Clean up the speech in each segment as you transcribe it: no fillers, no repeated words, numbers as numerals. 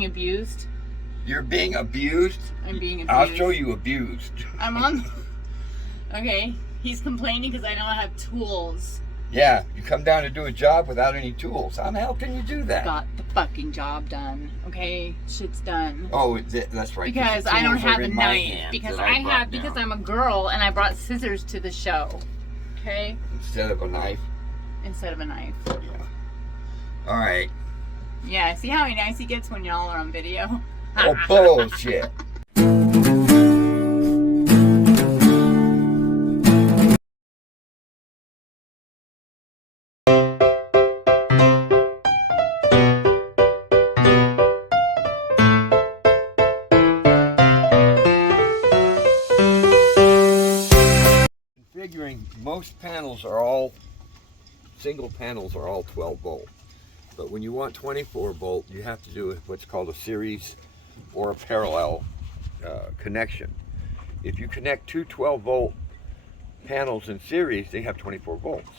being abused? You're being abused? I'm being abused. I'll show you abused. I'm on... Okay, he's complaining because I don't have tools. Yeah, you come down to do a job without any tools. How the hell can you do that? Got the fucking job done. Okay, shit's done. Oh, that's right. Because I don't have a knife. Because because I'm a girl and I brought scissors to the show. Okay? Instead of a knife? Instead of a knife. Yeah. All right. Yeah, see how nice he gets when y'all are on video? Oh, bullshit. Configuring, most panels are all, single panels are all 12 volt. But when you want 24 volt, you have to do what's called a series or a parallel connection. If you connect two 12 volt panels in series, they have 24 volts.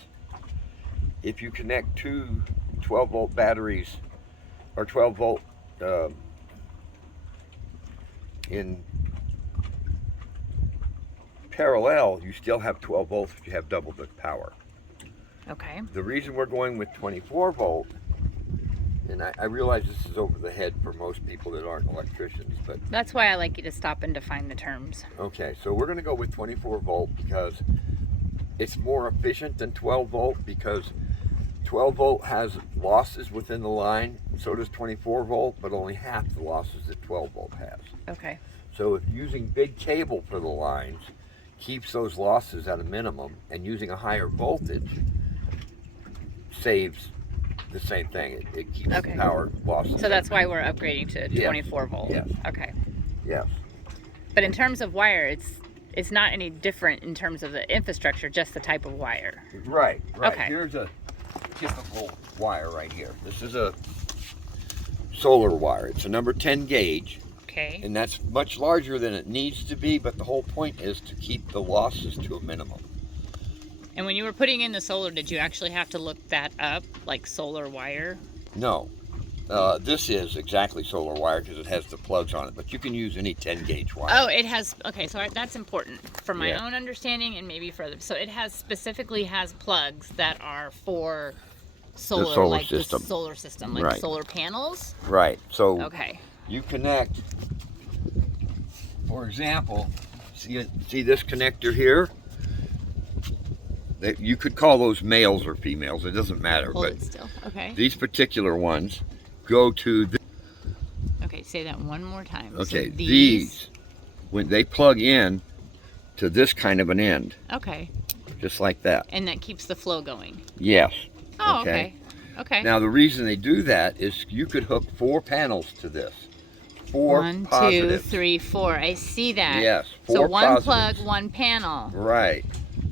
If you connect two 12 volt batteries or 12 volt in parallel, you still have 12 volts if you have double the power. Okay. The reason we're going with 24 volt, and I realize this is over the head for most people that aren't electricians, but that's why I like you to stop and define the terms. Okay, so we're going to go with 24 volt because it's more efficient than 12 volt, because 12 volt has losses within the line, so does 24 volt, but only half the losses that 12 volt has. Okay. So if using big cable for the lines keeps those losses at a minimum, and using a higher voltage saves the same thing. It keeps the power losses. So that's why we're upgrading to 24 volt. Yes. Okay. Yes. But in terms of wire, it's not any different in terms of the infrastructure, just the type of wire. Right. Okay. Here's a typical wire right here. This is a solar wire. It's a number 10 gauge. Okay. And that's much larger than it needs to be, but the whole point is to keep the losses to a minimum. And when you were putting in the solar, did you actually have to look that up, like solar wire? No. This is exactly solar wire because it has the plugs on it, but you can use any 10 gauge wire. Oh, it has, okay, so that's important for my own understanding and maybe for others. So it specifically has plugs that are for solar, the solar like system. The solar system, like solar panels? Right, so okay. You connect, for example, see this connector here? You could call those males or females, it doesn't matter. Hold but it still. Okay. These particular ones go to this. Okay, say that one more time. Okay, so these, when they plug in to this kind of an end. Okay. Just like that. And that keeps the flow going? Yes. Oh, okay. Okay. Now the reason they do that is you could hook 4 panels to this. 4 1, positives. 2, 3, 4. I see that. Yes. 4 so one positives. plug, one panel. Right.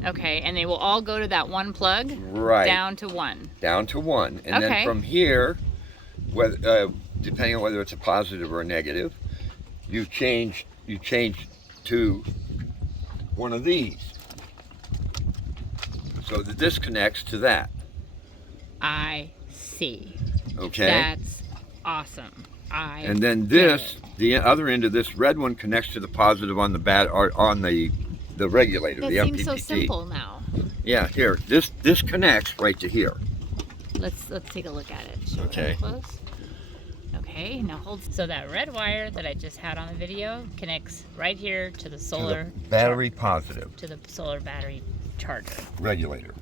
Okay, and they will all go to that one plug? Right. Down to 1. Down to 1. And then from here, whether, depending on whether it's a positive or a negative, you change to one of these. So the disconnects to that. I see. Okay. That's awesome. And then this, the other end of this red one connects to the positive on the on the regulator, that the MPPT. Seems so simple now. Yeah, here. This connects right to here. Let's take a look at it. Show Okay. it close. Okay, now hold. So that red wire that I just had on the video connects right here to the solar to the battery positive. To the solar battery charger. Regulator,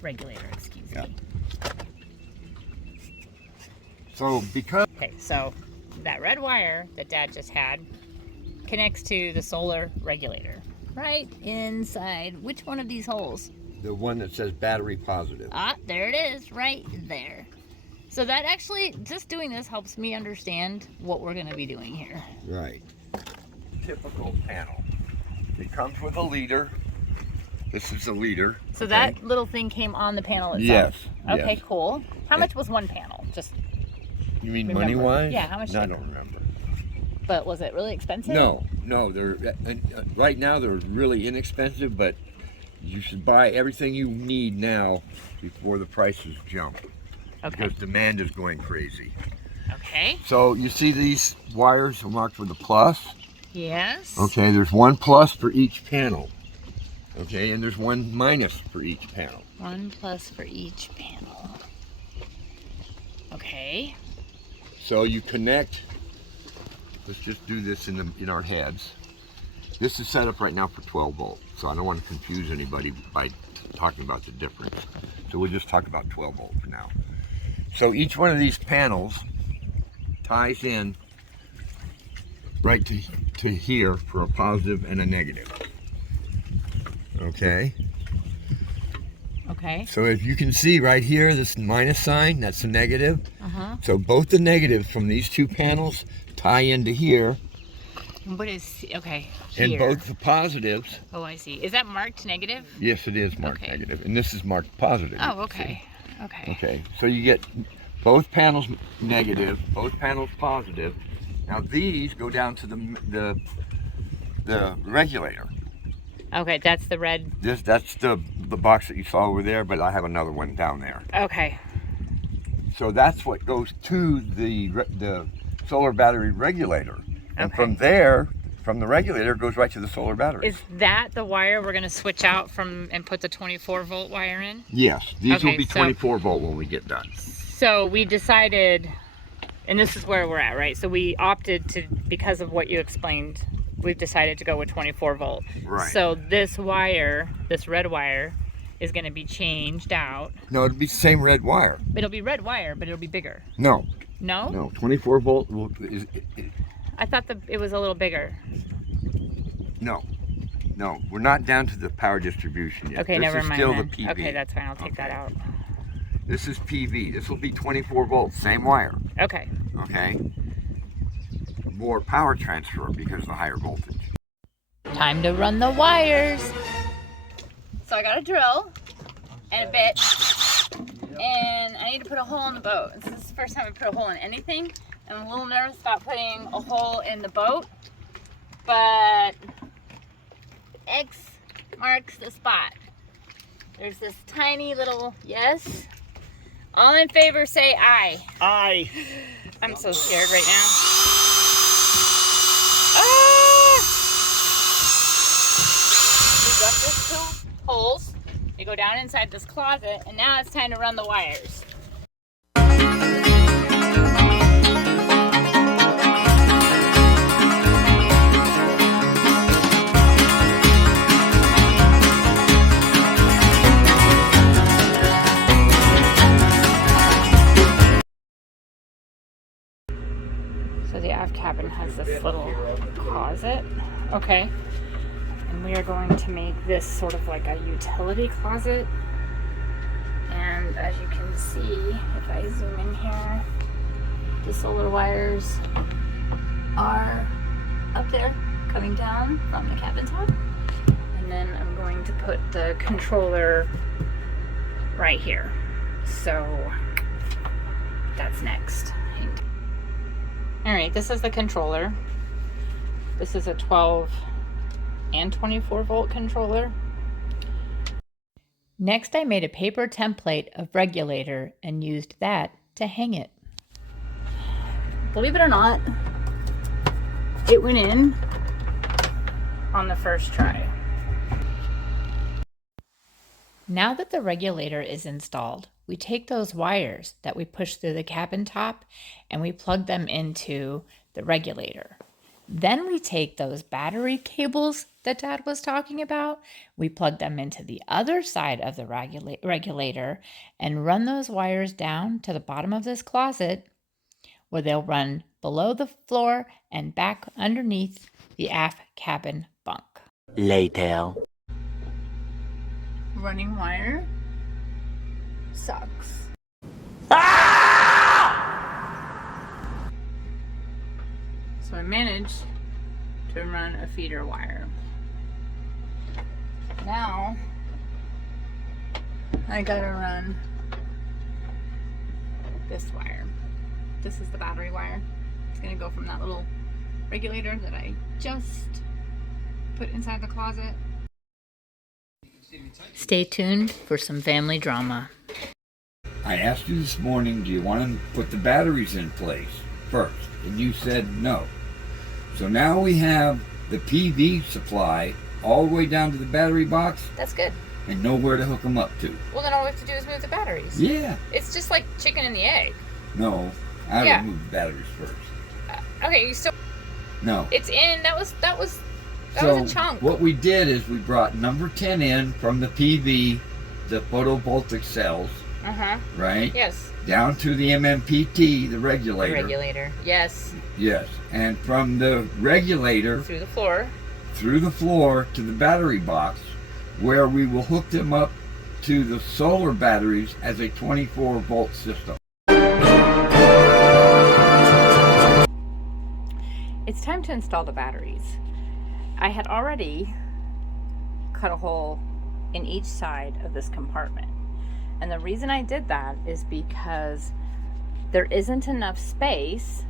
excuse me. So because okay, so that red wire that Dad just had connects to the solar regulator right inside which one of these holes? The one that says battery positive. Ah, there it is, right there. So that actually, just doing this helps me understand what we're going to be doing here. Right. Typical panel. It comes with a leader. This is a leader. So that little thing came on the panel itself? Yes. Okay, cool. How much was one panel? Just. You mean money-wise? Yeah, how much? No, I don't remember. But was it really expensive? No. They're right now they're really inexpensive, but you should buy everything you need now before the prices jump. Okay. Because demand is going crazy. Okay. So you see these wires are marked with a plus? Yes. Okay, there's one plus for each panel. Okay, and there's one minus for each panel. One plus for each panel. Okay. So you connect, let's just do this in our heads. This is set up right now for 12 volt, so I don't want to confuse anybody by talking about the difference. So we'll just talk about 12 volt for now. So each one of these panels ties in right to here for a positive and a negative. Okay? Okay. So if you can see right here, this minus sign, that's a negative. Uh-huh. So both the negatives from these two panels tie into here. What is, okay, And here. both the positives. Oh, I see. Is that marked negative? Yes, it is marked Okay. negative. And this is marked positive. Oh, okay. Okay. Okay, so you get both panels negative, both panels positive. Now these go down to the regulator. Okay, that's the red. That's the box that you saw over there, but I have another one down there. Okay. So that's what goes to the solar battery regulator. And Okay. from there, from the regulator, it goes right to the solar battery. Is that the wire we're going to switch out from and put the 24 volt wire in? Yes, these will Okay, be so- 24 volt when we get done. So we decided, and this is where we're at, right? So we opted to, because of what you explained, we've decided to go with 24 volt. Right. So this wire, this red wire, is going to be changed out. No, it'll be the same red wire. It'll be red wire, but it'll be bigger. No, No? no, 24 volt I thought it was a little bigger. no, we're not down to the power distribution yet. Okay, this never is mind still then. the PV. Okay, that's fine. I'll take that out. This is PV. This will be 24 volts, same wire. Okay. Okay. More power transfer because of the higher voltage. Time to run the wires. So I got a drill and a bit, and I need to put a hole in the boat. This is the first time I put a hole in anything. I'm a little nervous about putting a hole in the boat, but X marks the spot. There's this tiny little, yes? All in favor say aye. Aye. I'm so scared right now. Ah! We got this two holes. They go down inside this closet, and now it's time to run the wires. So the aft cabin has this little closet. Okay. And we are going to make this sort of like a utility closet. And as you can see, if I zoom in here, the solar wires are up there coming down from the cabin top. And then I'm going to put the controller right here. So that's next. Alright, this is the controller. This is a 12 and 24 volt controller. Next, I made a paper template of Regulator and used that to hang it. Believe it or not, it went in on the first try. Now that the regulator is installed, we take those wires that we push through the cabin top and we plug them into the regulator. Then we take those battery cables that Dad was talking about, we plug them into the other side of the regulator and run those wires down to the bottom of this closet where they'll run below the floor and back underneath the aft cabin bunk. Later. Running wire sucks. So I managed to run a feeder wire. Now I gotta run this wire. This is the battery wire. It's gonna go from that little regulator that I just put inside the closet. Stay tuned for some family drama. I asked you this morning, do you want to put the batteries in place first? And you said no. So now we have the PV supply all the way down to the battery box That's good. and nowhere to hook them up to. Well, then all we have to do is move the batteries. Yeah. It's just like chicken and the egg. No, I Yeah. would move the batteries first. Okay, you still. No. It's in. That was So a chunk. what we did is we brought number 10 in from the PV, the photovoltaic cells, right? Yes. Down to the MMPT, the regulator. The regulator. Yes. Yes. And from the regulator Through the floor. through the floor to the battery box, where we will hook them up to the solar batteries as a 24-volt system. It's time to install the batteries. I had already cut a hole in each side of this compartment. And the reason I did that is because there isn't enough space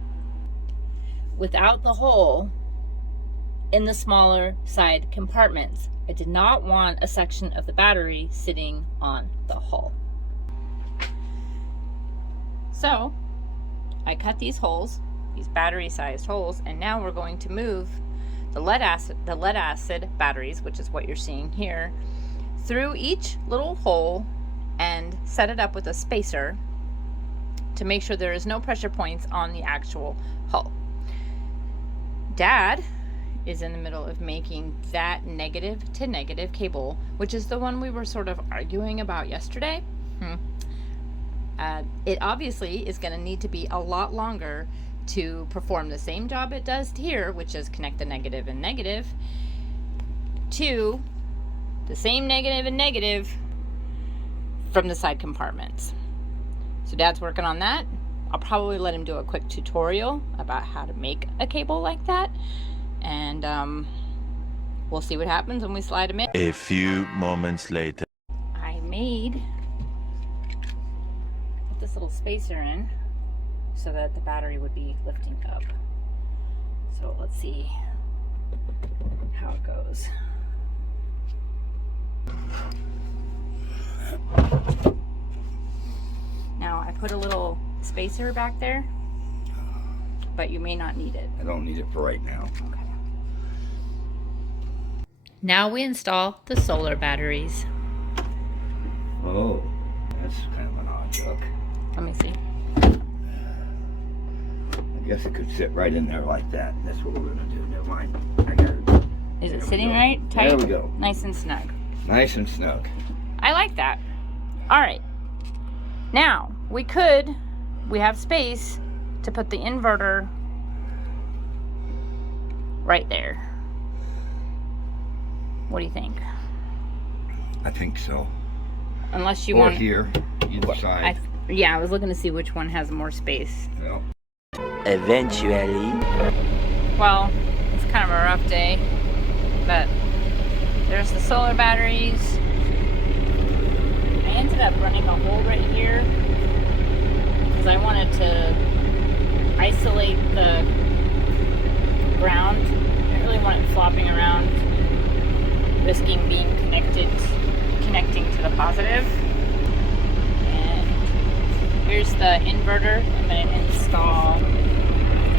without the hole in the smaller side compartments. I did not want a section of the battery sitting on the hull. So I cut these holes, these battery-sized holes, and now we're going to move the lead acid batteries, which is what you're seeing here, through each little hole and set it up with a spacer to make sure there is no pressure points on the actual hull. Dad is in the middle of making that negative to negative cable, which is the one we were sort of arguing about yesterday. It obviously is going to need to be a lot longer to perform the same job it does here, which is connect the negative and negative to the same negative and negative from the side compartments. So Dad's working on that. I'll probably let him do a quick tutorial about how to make a cable like that, and we'll see what happens when we slide them in. A few moments later. I put this little spacer in so that the battery would be lifting up. So let's see how it goes. Now I put a little spacer back there, but you may not need it. I don't need it for right now. Okay. Now we install the solar batteries. Oh, that's kind of an odd hook. Let me see. I guess it could sit right in there like that. That's what we're going to do. Never mind. I got it. Is There it we sitting go. right? Tight? There we go. Nice and snug. Nice and snug. I like that. All right. Now, we have space to put the inverter right there. What do you think? I think so. Unless you Or want here, either side. I was looking to see which one has more space. Well, Eventually. Well, it's kind of a rough day, but there's the solar batteries. I ended up running a hole right here because I wanted to isolate the ground. I didn't really want it flopping around, risking being connecting to the positive. And here's the inverter I'm going to install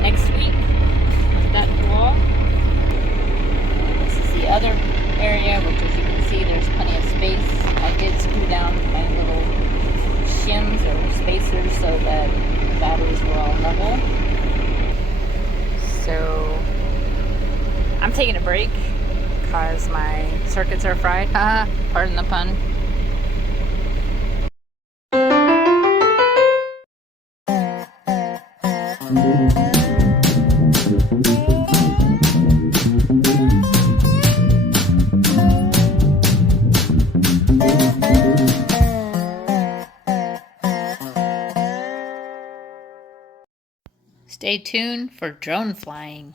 next week with that wall. And this is the other area, which as you can see, there's plenty of space. I did screw down my little shims or spacers so that the batteries were all level. So I'm taking a break because my circuits are fried. Pardon the pun. Stay tuned for drone flying.